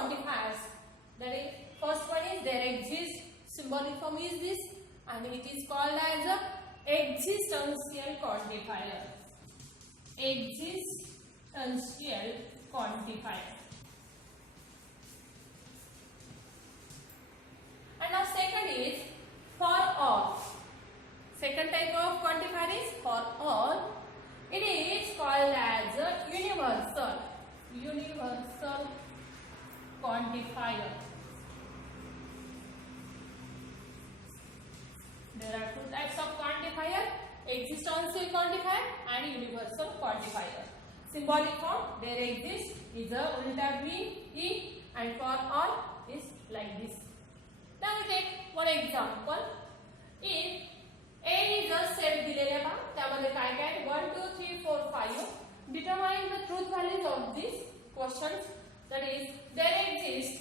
quantifiers. That is, first one is there exists. Symbolic form is this, and it is called as a existential quantifier. Existential quantifier. And now second is for all. Second type of quantifier is for all. It is called as a universal quantifier. There are two types of quantifier: existential quantifier and universal quantifier. Symbolic form there exists is a ulta V, and for all is like this. Now we take one example. If A is a set दिलेले बा, त्यामध्ये काय काय 1 2 3 4 5. Determine the truth values of these questions. That is, there exists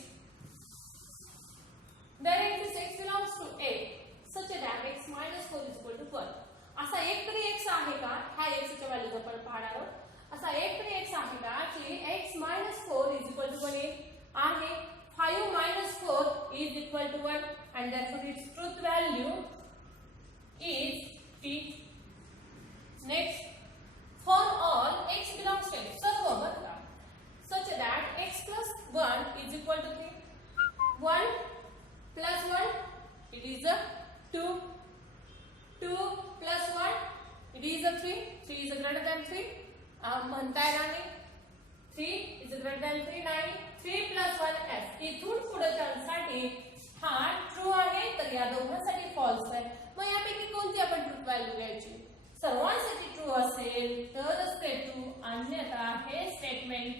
x belongs to A such that x minus 4 is equal to 1. असा एक तरी x आहे का? हा x च्या व्हॅल्यूज आपण पाहणार आहोत. असा एक तरी x आहे का की x minus 4 is equal to 1 आहे. 5 minus 4 is equal to 1, and therefore its truth value is t. Next, for all x belongs to x, सर्व बदला such that x plus 1 is equal to 3. 1 plus 1 it is a 2. 2 plus 1 it is a 3. 3 is greater than 3. म्हणता येणार नाही. 3 is greater than 3 नाही. 3 plus 1 f. इथून पुढच्यासाठी हा true आहे, तर या दोघांसाठी फॉल्स आहे. मग यापैकी कोणती आपण ट्रूथ व्हॅल्यू घ्यायची? सर्वांसाठी ट्रू असेल तरच ते ट्रू, अन्यथा हे स्टेटमेंट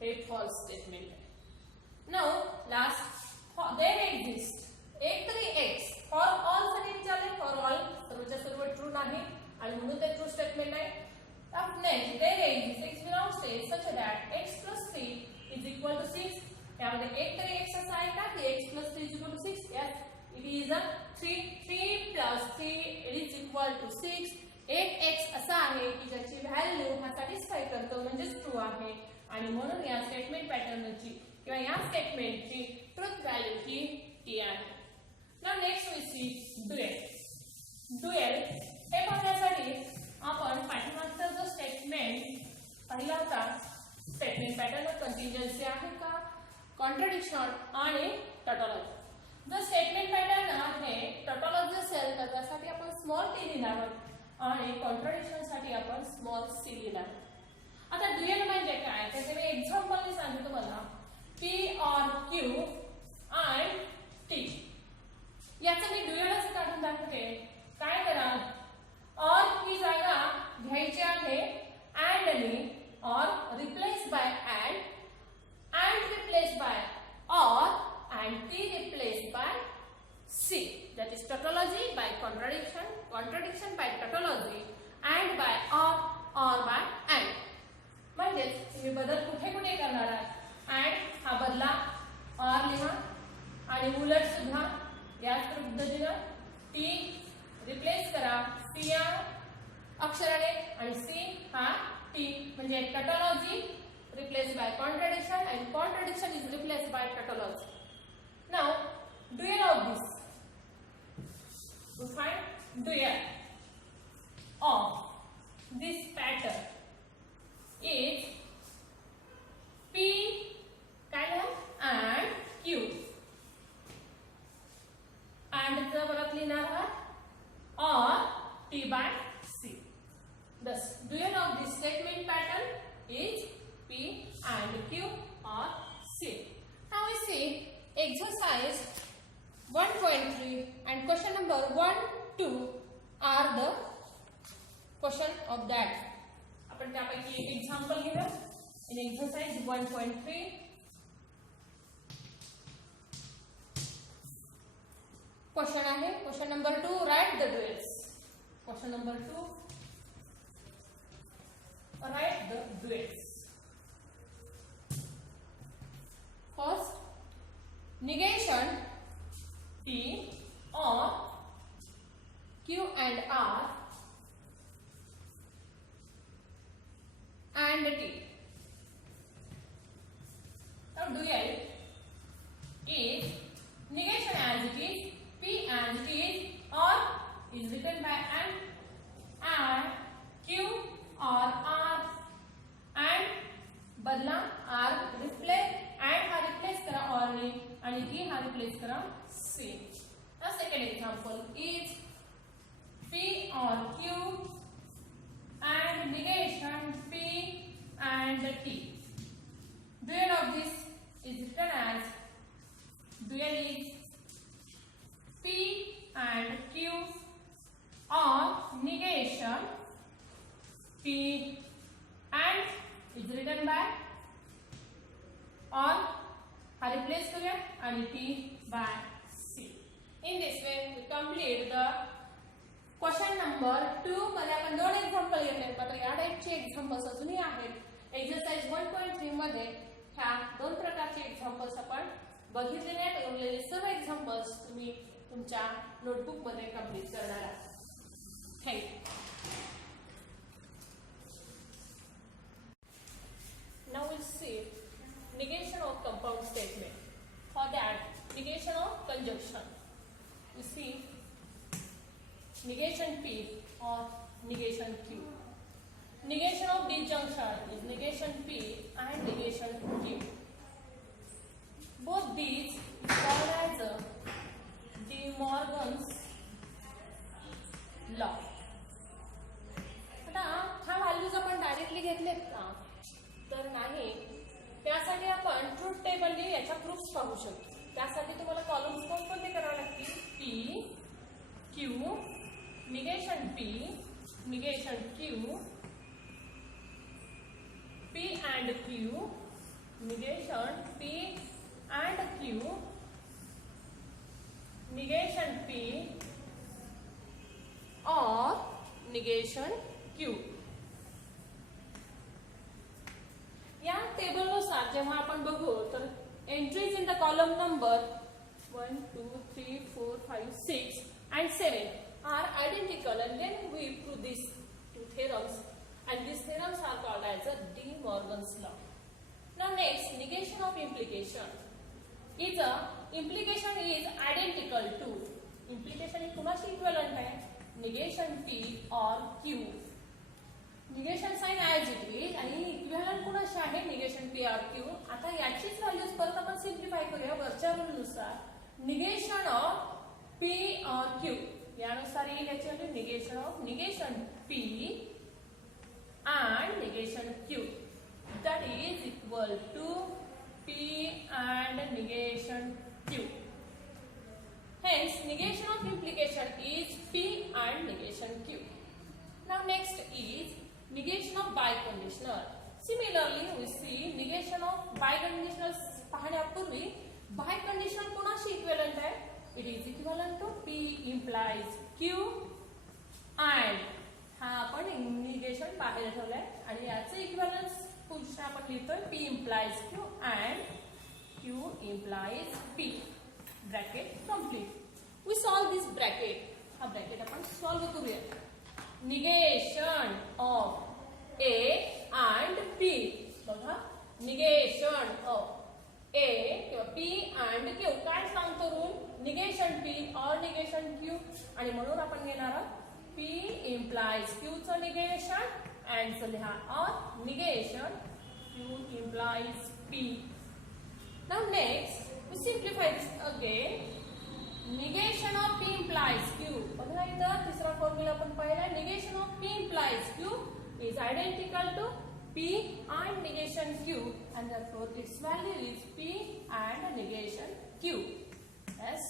हे फॉल्स स्टेटमेंट आहे. नाउ लास्ट, देयर एक्झिस्ट एक तरी x फॉर ऑल साठी विचारले. फॉर ऑल सर्वच्या सर्व ट्रू नाही आणि म्हणून ते ट्रू स्टेटमेंट आहे. Next, there exist x belongs to such that x plus 3 is equal to 6. यामध्ये एक तरी x असा आहे का की x plus 3 is equal to 6? Yes, it is a 3 plus 3 it is equal to 6. एक x असा आहे की ज्याची व्हॅल्यू हा सॅटिस्फाय करतो, म्हणजे ट्रू आहे, आणि म्हणून या स्टेटमेंट पॅटर्नची किंवा या स्टेटमेंटची ट्रूथ व्हॅल्यू ही t आहे. Now next we see dual. Dual हे पाहण्यासाठी आपण पाठीमागचा जो स्टेटमेंट पाहिला होता, स्टेटमेंट पॅटर्न कंटिन्युअन्सी आहे का, कॉन्ट्रडिक्शन आणि टॉटॉलॉजी. जर स्टेटमेंट पॅटर्न आहे टॉटॉलॉजी असेल तर त्यासाठी आपण स्मॉल टी लिहिणार आणि कॉन्ट्रडिक्शन साठी आपण स्मॉल सी लिहिणार. आता ड्युएल म्हणजे काय त्याचे मी एक्झाम्पलने सांगते तुम्हाला. P or Q and T. याचं मी ड्युएलच काढून दाखवते. काय करा, और ही जागा घ्यायची आहे and ने, or replace by and replace by or, and T replaced by C. That is tautology by contradiction, contradiction by tautology, and by or by and. म्हणजे तुम्ही बदल कुठे कुठे करणार आहात? and हा बदला or लिहा आणि उलट सुद्धा याच पद्धतीने T रिप्लेस करा C या अक्षराने आणि C हा T, म्हणजे tautology replaced by contradiction and contradiction is replaced by tautology. Now, dual of this. We find dual of this pattern is P and Q. And the परत लिहिणार आहात or T by C. Thus, dual of this statement pattern is P and Q or C. Now we see exercise 1.3 and question number 1, 2 are the question of that. आपण त्यापैकी एक example घेऊया. In exercise 1.3, question आहे. Question number 2, write the duals. Question number 2, write the duals. First, negation T or Q and R and T. Now dual as it is, P as it is, or is written by and Q or R and बदला R replace and हा replace करा or ने आणि T हा replace करा C. The second example is P or Q and negation P and T. Dual of this is written as dual is P and Q or negation P and is written by or I replace करूया आणि T by C. In this way we complete the question number 2. मध्ये आपण दोन example घेतले, मात्र या टाइपचे examples अजूनही आहेत. एक्सरसाइज 1.3 मध्ये ह्या दोन प्रकारचे एक्झाम्पल्स आपण बघितलेले आहेत. उरलेले सर्व एक्झाम्पल्स तुम्ही तुमच्या नोटबुक मध्ये कंप्लीट करणार आहात. Thank you. Now we'll see negation of compound statement. For that, negation of conjunction. You see negation P or negation Q. Negation of disjunction is negation P and negation Q. Both these is called as De Morgan's law. आता ह्या values आपण directly घेतलेत का तर नाही. त्यासाठी आपण truth टेबलने याच्या प्रूफ्स पाहू शकतो. त्यासाठी तुम्हाला कॉलम्स कोणते करावे लागतील. P Q negation P negation Q P and Q negation P and Q negation P or negation Q. या टेबलनुसार जेव्हा आपण बघू तर entries in the column number 1 2 3 4 5 6 and 7 are identical, and then we prove these two theorems, and these theorems are called as a De Morgan's law. Now next, negation of implication is a implication is identical to implication is कुणाशी equivalent आहे. negation P or Q. negation sign as it is आणि equivalent कुणाशी आहे negation P or Q. आता याचीच values परत आपण simplify करूया वरच्या रूलनुसार. negation of P or Q यानुसार येईल याची value negation of negation P and negation Q that is equal to P and negation Q. Hence negation of implication is P and negation Q. Now next is negation of biconditional. Similarly we see negation of biconditional पाहण्यापूर्वी biconditional कोणाशी equivalent आहे. It is equivalent to P implies Q and हा आपण negation बाहेर ठेवलाय आणि याचे equivalence पुढचे आपण लिहितोय P implies Q and Q implies P. Bracket complete. We solve this bracket. हा bracket आपण सॉल्व करूया. negation of A and P. बघा negation of A किंवा P and Q काय सांगतो rule. negation P or negation Q आणि म्हणून आपण घेणार आहोत P implies Q चं negation and चं लिहा or negation Q implies P. Now next we simplify this again. negation of P implies Q. बघा इथं तिसरा फॉर्म्युला आपण पाहिला. negation of P implies Q is identical to P and negation Q, and therefore its value is P and negation Q. Yes,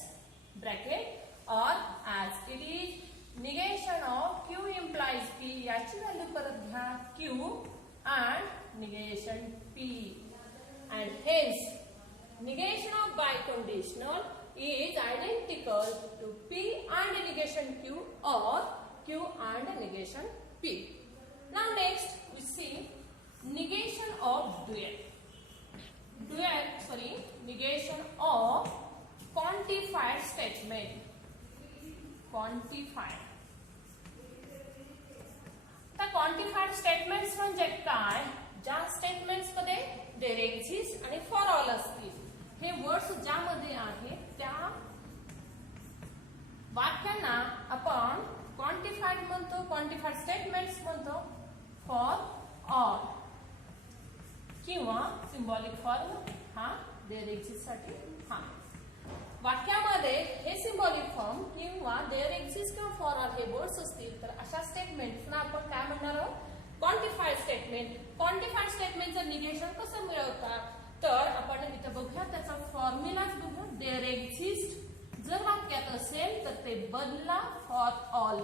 bracket or as it is negation of Q implies P याची value परत घ्या Q and negation P, and hence negation of biconditional is identical to P and negation Q or Q and negation P. Now next we see negation of dual. Negation of quantified statement. Quantified. आता quantified statements म्हणजे काय. ज्या statements मध्ये देर exist आणि for all असतील. हे words ज्यामध्ये आहेत त्या क्वांटिफाईड स्टेटमेंट्स म्हणतो फॉर ऑल किंवा सिंबॉलिक फॉर्म हा देअर एक्झिस्ट साठी हा वाक्यामध्ये हे सिंबॉलिक फॉर्म किंवा देअर एक्झिस्ट किंवा फॉर ऑल हे वर्ड्स असतील तर अशा स्टेटमेंट्सना आपण काय म्हणणार आहोत क्वांटिफाईड स्टेटमेंट. क्वांटिफाईड स्टेटमेंटचं निगेशन कसं मिळवतात तर आपण इथे बघूया त्याचा फॉर्म्युलाच बघूया. देअर एक्झिस्ट जर वाक्यात असेल तर ते बदला फॉर ऑल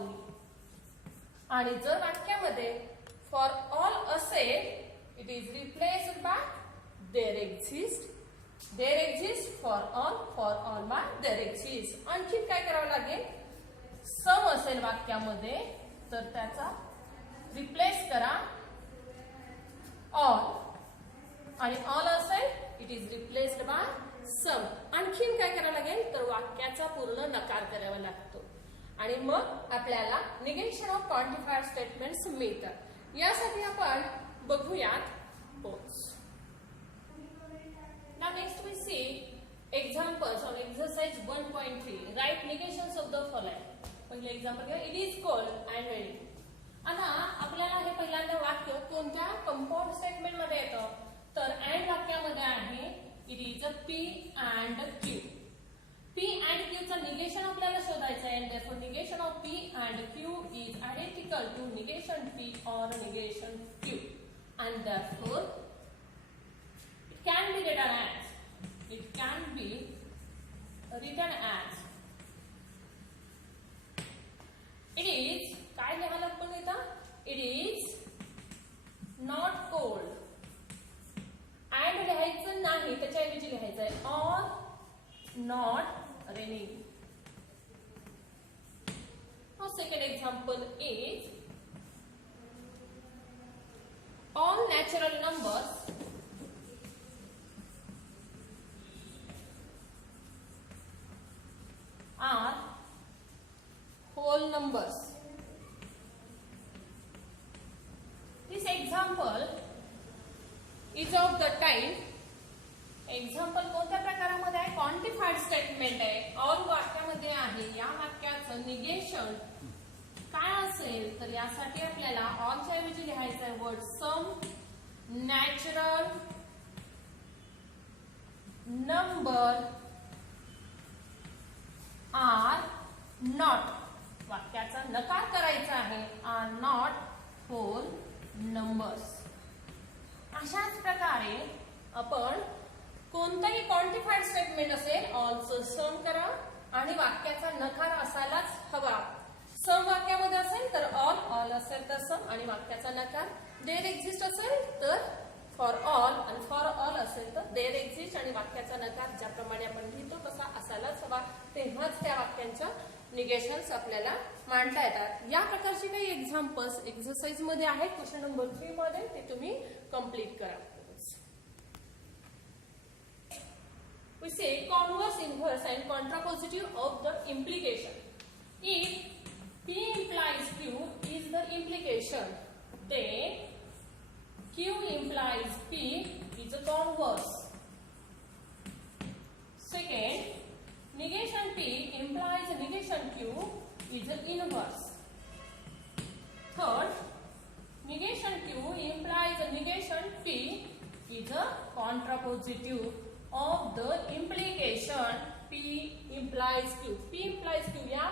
आणि जर वाक्यामध्ये फॉर ऑल असेल it is replaced by there exist. There exist for all by there exist. आणखी काय करावं लागेल सम असेल वाक्यामध्ये तर त्याचा रिप्लेस करा ऑल आणि ऑल असेल इट इज रिप्लेस्ड बाय सम. आणखीन काय करावं लागेल तर वाक्याचा पूर्ण नकार करावा लागतो आणि मग आपल्याला निगेशन ऑफ क्वांटिफाईड स्टेटमेंट्स मिळतात. यासाठी आपण बघूयात poles. Now next we see examples on exercise 1.3. Write negations of the following. पहिले एक्झाम्पल घ्या. It is cold and rainy. आता आपल्याला हे पहिल्यांदा वाक्य कोणत्या कंपाऊंड स्टेटमेंट मध्ये येतं तर अँड वाक्यामध्ये आहे it is a P and Q. P and Q चं निगेशन आपल्याला शोधायचं आहे. therefore negation of P and Q is identical to negation P or negation Q and therefore it can be written as it is काय लिहायला पण येतं it is not cold and लिहायचं नाही त्याच्याऐवजी लिहायचं आहे or not raining. Now second example is all natural numbers are whole numbers. This example is of the type example कोणत्या प्रकारामध्ये आहे क्वांटिफाईड स्टेटमेंट आहे. ऑल वाक्यामध्ये आहे. या वाक्याचं निगेशन काय असेल तर यासाठी आपल्याला ऑलच्या ऐवजी लिहायचं आहे word some natural number are not. वाक्याचा नकार करायचा आहे आर नॉट होल नंबर्स. अशाच प्रकारे आपण कोणताही क्वांटिफाईड स्टेटमेंट असेल ऑलचं सम करा आणि वाक्याचा नकार असायलाच हवा. सम वाक्यामध्ये असेल तर ऑल ऑल असेल तर सम आणि वाक्याचा नकार. देअर एक्झिस्ट असेल तर फॉर ऑल आणि फॉर ऑल असेल तर देअर एक्झिस्ट आणि वाक्याचा नकार ज्याप्रमाणे आपण लिहितो तसा असायलाच हवा. तेव्हाच त्या वाक्यांच्या निगेशन्स आपल्याला मांडता येतात. या प्रकारचे काही एक्झाम्पल्स एक्सरसाइज मध्ये आहेत क्वेश्चन नंबर 3 मध्ये ते तुम्ही कंप्लीट करा. We say converse, inverse and contrapositive of the implication. If P implies Q is the implication, then Q implies P is a converse. Second, negation P implies negation Q is an inverse. Third, negation Q implies negation P is a contrapositive of the implication P implies Q. P implies Q या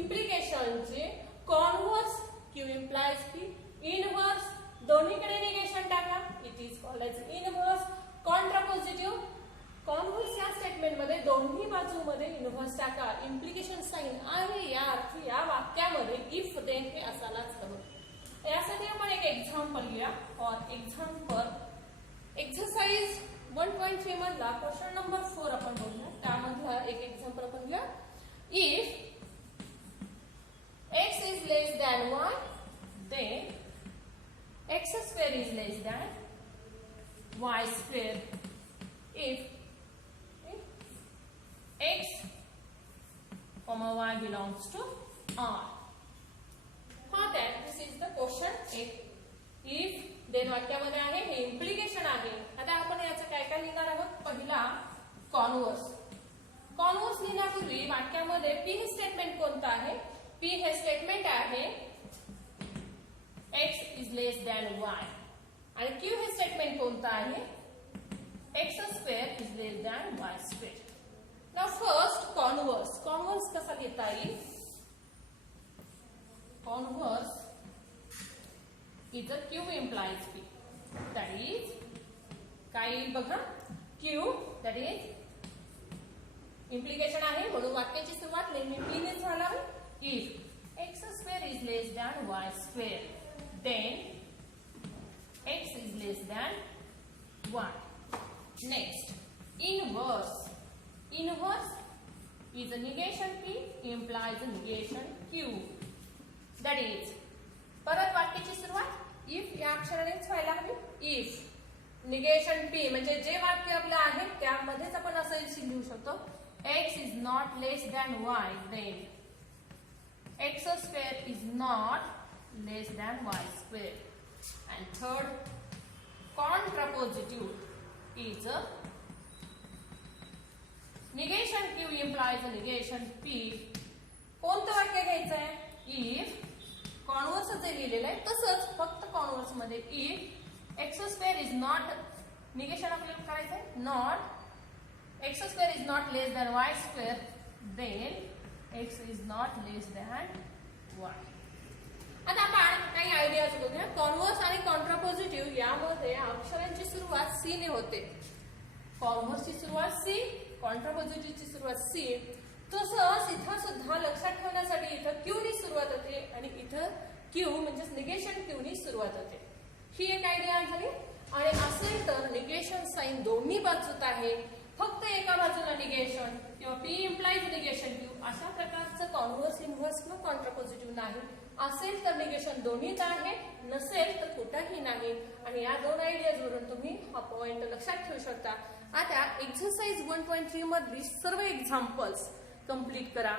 implication चे converse Q implies P inverse दोन्हीकडे negation टाका. It is called as inverse. contrapositive converse या statement मध्ये दोन्ही बाजूमध्ये inverse टाका. implication sign आहे या अर्थी या वाक्यामध्ये if then हे असायलाच हवं. यासाठी आपण एक एक्झाम्पल घेऊया. फॉर एक्झाम्पल एक्सरसाइज 1.3 मधला क्वेश्चन नंबर 4 आपण बघूया. त्यामधला एक एक्झाम्पल आपण घेऊया. If x is less than y then x square is less than y square. If x comma y belongs to R. For that this is the question. If then वाक्यामध्ये आहे हे implication आहे. आता आपण याचं काय काय लिहिणार आहोत. पहिला कॉन्व्हर्स. कॉन्व्हर्स लिहिण्यापूर्वी वाक्यामध्ये पी हे स्टेटमेंट कोणतं आहे. पी हे स्टेटमेंट आहे x is less than y आणि क्यू हे स्टेटमेंट कोणतं आहे x square is less than y square. Now first converse. Converse कसा घेता येईल? Converse is a Q implies p. That is काय येईल बघा, क्यू दॅट इज इम्प्लिकेशन आहे म्हणून वाक्याची सुरुवात नेहमी p ने झाला. If x square is less than y square then x is less than 1. Next, inverse. Inverse is a negation p implies a negation q. That is, परत वाक्याची सुरुवात if या अक्षरानेच व्हायला हवी. if negation p म्हणजे जे वाक्य आपलं आहे त्यामध्येच आपण असं लिहू शकतो x is not less than y then x square is not less than y square. And third, contrapositive is a negation q implies a negation p. कोणतं वाक्य घ्यायचं आहे? if कॉन्व्हर्स जे लिहिलेलं आहे तसंच फक्त कॉन्व्हर्स मध्ये if x square is not negation आपल्याला करायचं आहे not x square is not less than y square then x is not less than y. आता आपण काही आयडियाज बघूया. कॉन्व्हर्स आणि कॉन्ट्रापोजिटिव्ह यामध्ये अक्षरांची सुरुवात सी ने होते. कॉन्व्हर्सची सुरुवात सी, कॉन्ट्रापोजिटिव्हची सुरुवात सी. तसंच इथं सुद्धा लक्षात ठेवण्यासाठी इथं क्यू नी सुरुवात होते आणि इथं क्यू म्हणजे निगेशन क्यू नी सुरुवात होते. ही एक आयडिया झाली. आणि असेल तर निगेशन साइन दोन्ही बाजूत आहे, फक्त एका बाजूला निगेशन किंवा पी इम्प्लाइज निगेशन क्यू अशा प्रकारचं कॉन्व्हर्स, इन्व्हर्स किंवा कॉन्ट्रापोजिटिव्ह नाही. असेल तर निगेशन दोन्हीच आहे, नसेल तर कुठंही नाही. आणि या दोन आयडियाज वरून तुम्ही हा पॉइंट लक्षात ठेवू शकता. आता एक्सरसाइज 1.3 मधली सर्व एक्झाम्पल्स कंप्लीट करा.